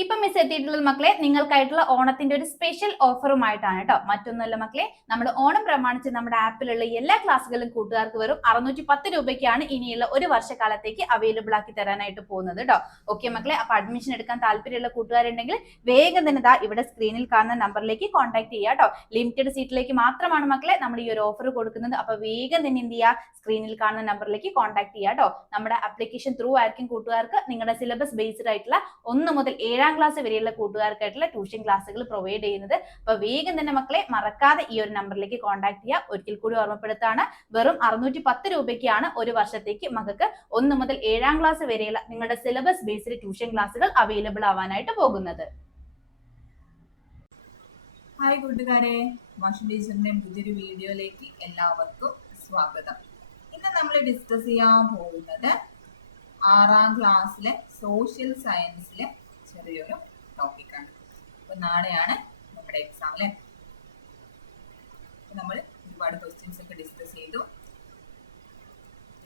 ഇപ്പം മിസ് എത്തിയിട്ടുള്ളത് മക്കളെ നിങ്ങൾക്കായിട്ടുള്ള ഓണത്തിന്റെ ഒരു സ്പെഷ്യൽ ഓഫറുമായിട്ടാണ് കേട്ടോ. മറ്റൊന്നുമല്ല മക്കളെ, നമ്മുടെ ഓണം പ്രമാണിച്ച് നമ്മുടെ ആപ്പിലുള്ള എല്ലാ ക്ലാസ്സുകളും കൂട്ടുകാർക്ക് വെറും 610 രൂപയ്ക്കാണ് ഇനിയുള്ള ഒരു വർഷക്കാലത്തേക്ക് അവൈലബിൾ ആക്കി തരാനായിട്ട് പോകുന്നത് കേട്ടോ. ഓക്കെ മക്കളെ, അപ്പൊ അഡ്മിഷൻ എടുക്കാൻ താല്പര്യമുള്ള കൂട്ടുകാരുണ്ടെങ്കിൽ വേഗം തന്നെ ഇവിടെ സ്ക്രീനിൽ കാണുന്ന നമ്പറിലേക്ക് കോൺടാക്ട് ചെയ്യുക കേട്ടോ. ലിമിറ്റഡ് സീറ്റിലേക്ക് മാത്രമാണ് മക്കളെ നമ്മൾ ഈ ഒരു ഓഫർ കൊടുക്കുന്നത്. അപ്പൊ വേഗം തന്നെ എന്ത് ചെയ്യുക, സ്ക്രീനിൽ കാണുന്ന നമ്പറിലേക്ക് കോൺടാക്ട് ചെയ്യുക കേട്ടോ. നമ്മുടെ ആപ്ലിക്കേഷൻ ത്രൂ ആയിരിക്കും കൂട്ടുകാർക്ക് നിങ്ങളുടെ സിലബസ് ബേസ്ഡ് ആയിട്ടുള്ള 1 മുതൽ 7ാം ക്ലാസ് വരെയുള്ള കൂട്ടുകാർക്കായിട്ടുള്ള ട്യൂഷൻ ക്ലാസ്സുകൾ പ്രൊവൈഡ് ചെയ്യുന്നത്. അപ്പൊ വേഗം തന്നെ മക്കളെ മറക്കാതെ ഈ ഒരു നമ്പറിലേക്ക് കോൺടാക്ട് ചെയ്യുക. ഒരിക്കൽ കൂടി ഓർമ്മപ്പെടുത്താണ്, വെറും 610 രൂപയ്ക്കാണ് ഒരു വർഷത്തേക്ക് മക്കൾക്ക് 1 മുതൽ 7ാം ക്ലാസ് വരെയുള്ള നിങ്ങളുടെ സിലബസ് ബേസ്ഡ് ട്യൂഷൻ ക്ലാസ്സുകൾ അവൈലബിൾ ആവാനായിട്ട് പോകുന്നത്. ഹായ് കൂട്ടുകാരെ, മോഷൻ ടീച്ചറിന്റെ പുതിയൊരു വീഡിയോയിലേക്ക് എല്ലാവർക്കും സ്വാഗതം. ഇന്ന് നമ്മൾ ഡിസ്കസ് ചെയ്യാൻ പോകുന്നത് 6ാം ക്ലാസ്സിലെ സോഷ്യൽ സയൻസിലെ ചെറിയൊരു ടോപ്പിക്കാണ്. അപ്പൊ നാളെയാണ് നമ്മുടെ എക്സാം അല്ലെ. നമ്മൾ ഒരുപാട് ക്വസ്റ്റ്യൻസ് ഒക്കെ ഡിസ്കസ് ചെയ്തു.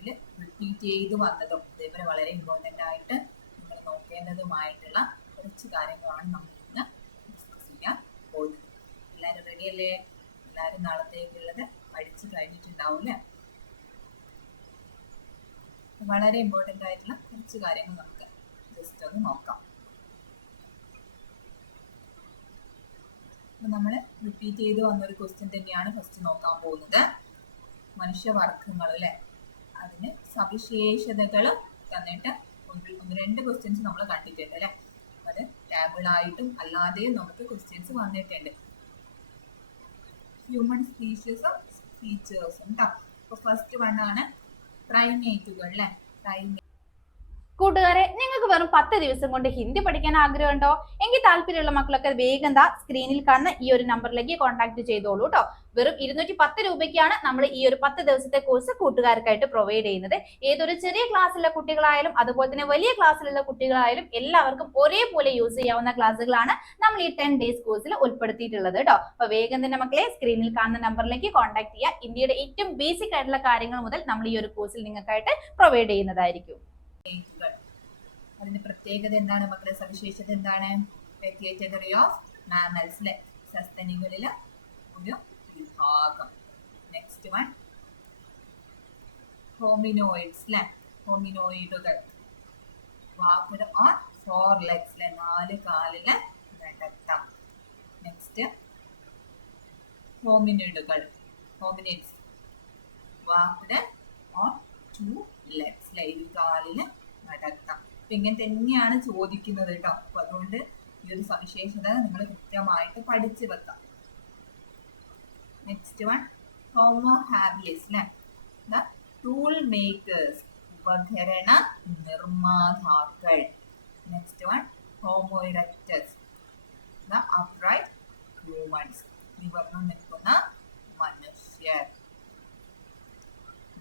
ഇതിൽ റിപ്പീറ്റ് ചെയ്ത് വന്നതും അതേപോലെ വളരെ ഇമ്പോർട്ടൻ്റ് ആയിട്ട് നിങ്ങൾ നോക്കേണ്ടതുമായിട്ടുള്ള കുറച്ച് കാര്യങ്ങളാണ് നമ്മൾ ഇന്ന് ഡിസ്കസ് ചെയ്യാൻ പോകുന്നത്. എല്ലാവരും റെഡി അല്ലേ? എല്ലാവരും നാളത്തേക്കുള്ളത് പഠിച്ചു കഴിഞ്ഞിട്ടുണ്ടാവും അല്ലേ? വളരെ ഇമ്പോർട്ടൻ്റ് ആയിട്ടുള്ള കുറച്ച് കാര്യങ്ങൾ നമുക്ക് ജസ്റ്റ് ഒന്ന് നോക്കാം. അപ്പൊ നമ്മൾ റിപ്പീറ്റ് ചെയ്ത് വന്നൊരു ക്വസ്റ്റ്യൻ തന്നെയാണ് ഫസ്റ്റ് നോക്കാൻ പോകുന്നത്. മനുഷ്യവർഗങ്ങൾ അല്ലെ, അതിന് സവിശേഷതകൾ തന്നിട്ട് 1-2 ക്വസ്റ്റ്യൻസ് നമ്മൾ കണ്ടിട്ടുണ്ട് അല്ലെ. അത് ടാബിളായിട്ടും അല്ലാതെയും നമുക്ക് ക്വസ്റ്റ്യൻസ് വന്നിട്ടുണ്ട്. ഹ്യൂമൻ സ്പീഷീസും ഫീച്ചേഴ്സും കേട്ടോ. അപ്പൊ ഫസ്റ്റ് വൺ ആണ് പ്രൈമേറ്റുകൾ അല്ലെ. കൂട്ടുകാരെ, നിങ്ങൾക്ക് വെറും 10 ദിവസം കൊണ്ട് ഹിന്ദി പഠിക്കാൻ ആഗ്രഹമുണ്ടോ? എങ്കിൽ താല്പര്യമുള്ള മക്കളൊക്കെ വേഗം സ്ക്രീനിൽ കാണുന്ന ഈ ഒരു നമ്പറിലേക്ക് കോൺടാക്ട് ചെയ്തോളൂ കേട്ടോ. വെറും 210 രൂപയ്ക്കാണ് നമ്മൾ ഈ ഒരു 10 ദിവസത്തെ കോഴ്സ് കൂട്ടുകാർക്കായിട്ട് പ്രൊവൈഡ് ചെയ്യുന്നത്. ഏതൊരു ചെറിയ ക്ലാസ്സിലുള്ള കുട്ടികളായാലും അതുപോലെ തന്നെ വലിയ ക്ലാസ്സിലുള്ള കുട്ടികളായാലും എല്ലാവർക്കും ഒരേപോലെ യൂസ് ചെയ്യാവുന്ന ക്ലാസ്സുകളാണ് നമ്മൾ ഈ 10 ഡേയ്സ് കോഴ്സിൽ ഉൾപ്പെടുത്തിയിട്ടുള്ളത് കേട്ടോ. അപ്പൊ വേഗം തന്നെ മക്കളെ സ്ക്രീനിൽ കാണുന്ന നമ്പറിലേക്ക് കോൺടാക്ട് ചെയ്യുക. ഇന്ത്യയുടെ ഏറ്റവും ബേസിക് ആയിട്ടുള്ള കാര്യങ്ങൾ മുതൽ നമ്മൾ ഈ ഒരു കോഴ്സിൽ നിങ്ങൾക്കായിട്ട് പ്രൊവൈഡ് ചെയ്യുന്നതായിരിക്കും. അതിന്റെ പ്രത്യേകത എന്താണ് മക്കളെ? സവിശേഷത എന്താണ്? കാറ്റഗറി ഓഫ് മാമൽസ്, സസ്തനികളിലെ ഒരു വിഭാഗം. നെക്സ്റ്റ് വൺ ഹോമിനോയിഡ്സ്, ഹോമിനോയിഡുകൾ. വാക്കഡ് ഓൺ 4 legs, 4 കാലില് നടത്താം. നെക്സ്റ്റ് ഹോമിനിഡുകൾ, ഹോമിനിഡ്സ്. വാക്കഡ് ഓൺ 2 legs, 2 കാലില് നടത്താം. അപ്പൊ ഇങ്ങനെ തന്നെയാണ് ചോദിക്കുന്നത് കേട്ടോ. അപ്പൊ അതുകൊണ്ട് ഈ ഒരു സവിശേഷത നിങ്ങൾ കൃത്യമായിട്ട് പഠിച്ചു വെക്കാം. Next one homo habilis, tool makers, ഉപകരണ നിർമ്മാതാക്കൾ. Next one homo erectus, upright humans, നിവർന്നു നിൽക്കുന്ന മനുഷ്യർ.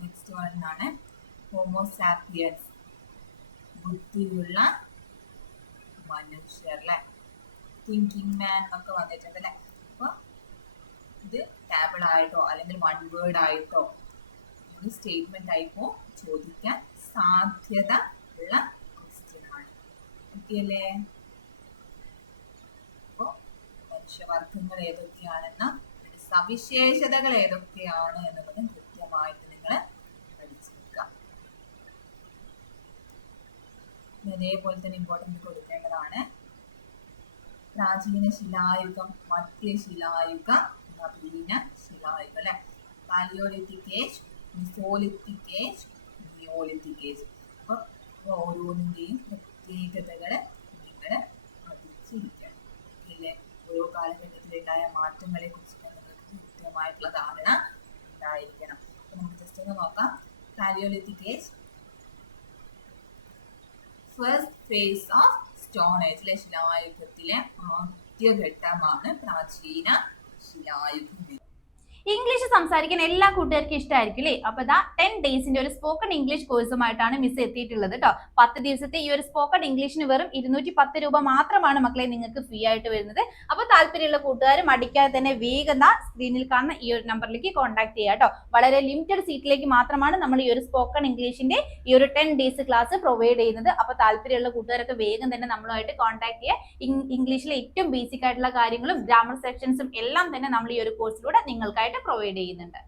നെക്സ്റ്റ് വൺ ആണ് ഹോമോസാപ്പിയൻസ്, ബുദ്ധിയുള്ള മനുഷ്യർ അല്ലെ. തിങ്കിങ് മാൻ എന്നൊക്കെ വന്നിട്ടുണ്ട് അല്ലെ. അപ്പൊ ഇത് ടാബിൾ ആയിട്ടോ അല്ലെങ്കിൽ 1 വേർഡ് ആയിട്ടോ ഒരു സ്റ്റേറ്റ്മെന്റ് ആയിപ്പോ ചോദിക്കാൻ സാധ്യത ഉള്ള ക്വസ്റ്റ്യൻ ആണ്. ഓക്കെ അല്ലേ? അപ്പോ മനുഷ്യവർഗങ്ങൾ ഏതൊക്കെയാണെന്ന്, സവിശേഷതകൾ ഏതൊക്കെയാണ് എന്നുള്ളത് കൃത്യമായിട്ട് നിങ്ങൾ പഠിച്ചു വെക്കുക. അതേപോലെ തന്നെ ഇമ്പോർട്ടൻറ്റ് കൊടുക്കേണ്ടതാണ് പ്രാചീന ശിലായുഗം, മധ്യശിലായുഗം, നവീന ശിലായുഗം അല്ലെ. Paleolithic age, mesolithic age, neolithic age. അപ്പൊ ഓരോന്നിന്റെയും പ്രത്യേകതകൾ നിങ്ങൾ പഠിച്ചിരിക്കണം. അല്ലേ? ഓരോ കാലഘട്ടത്തിലുണ്ടായ മാറ്റങ്ങളെ കുറിച്ചിട്ട് നിങ്ങൾക്ക് കൃത്യമായിട്ടുള്ള ധാരണ ഉണ്ടായിരിക്കണം. അപ്പൊ നമുക്ക് ജസ്റ്റ് ഒന്ന് നോക്കാം. Paleolithic age, first phase of stone ഏജിലെ ശിലായുഗത്തിലെ ആദ്യഘട്ടമാണ് പ്രാചീന ശിലായുഗം. ഇംഗ്ലീഷ് സംസാരിക്കാൻ എല്ലാ കൂട്ടുകാർക്കും ഇഷ്ടമായിരിക്കും അല്ലേ? അപ്പൊ ഇതാ 10 ഡേയ്സിന്റെ ഒരു സ്പോക്കൺ ഇംഗ്ലീഷ് കോഴ്സുമായിട്ടാണ് മിസ് എത്തിയിട്ടുള്ളത് കേട്ടോ. 10 ദിവസത്തെ ഈ ഒരു സ്പോക്കൺ ഇംഗ്ലീഷിന് വെറും 210 രൂപ മാത്രമാണ് മക്കളെ നിങ്ങൾക്ക് ഫ്രീ ആയിട്ട് വരുന്നത്. അപ്പൊ താല്പര്യമുള്ള കൂട്ടുകാർ മടിക്കാതെ തന്നെ വേഗം സ്ക്രീനിൽ കാണുന്ന ഈ ഒരു നമ്പറിലേക്ക് കോൺടാക്ട് ചെയ്യുക കേട്ടോ. വളരെ ലിമിറ്റഡ് സീറ്റിലേക്ക് മാത്രമാണ് നമ്മൾ ഈ ഒരു സ്പോക്കൺ ഇംഗ്ലീഷിന്റെ ഈ ഒരു 10 ഡേയ്സ് ക്ലാസ് പ്രൊവൈഡ് ചെയ്യുന്നത്. അപ്പൊ താല്പര്യമുള്ള കൂട്ടുകാരൊക്കെ വേഗം തന്നെ നമ്മളുമായിട്ട് കോൺടാക്ട് ചെയ്യുക. ഇംഗ്ലീഷിലെ ഏറ്റവും ബേസിക് ആയിട്ടുള്ള കാര്യങ്ങളും ഗ്രാമർ സെക്ഷൻസും എല്ലാം തന്നെ നമ്മൾ ഈ ഒരു കോഴ്സിലൂടെ നിങ്ങൾക്കായിട്ട് പ്രൊവൈഡ് ചെയ്യുന്നുണ്ട്.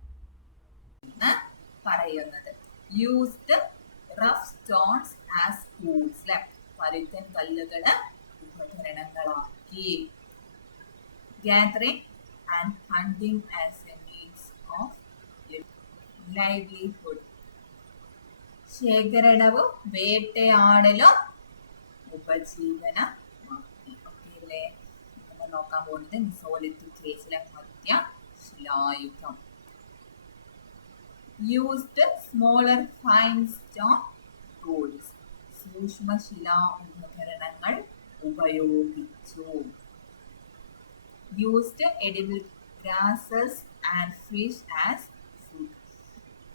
പറയുന്നത് used rough stones as tools, പരുക്കൻ കല്ലുകള് ഉപകരണങ്ങളാക്കി. Gathering and hunting as a means of livelihood, ശേഖരണവും വേട്ടയാടലും ഉപജീവനമാക്കി. ഓക്കെ അല്ലേ? നമ്മൾ നോക്കാൻ പോകുന്നത് മിസോലിത്തിക് ഏജിലെ മധ്യ ശിലായുഗം. Used smaller fine stone tools, സൂക്ഷ്മശിലാ ഉപകരണങ്ങൾ ഉപയോഗിച്ചു. Used edible grasses and fish as food,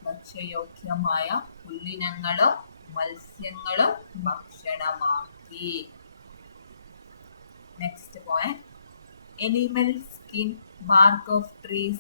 ഭക്ഷ്യയോഗ്യമായ പുല്ലിനങ്ങളും മത്സ്യങ്ങളും ഭക്ഷണമാക്കി. Next point, animal skin, bark of trees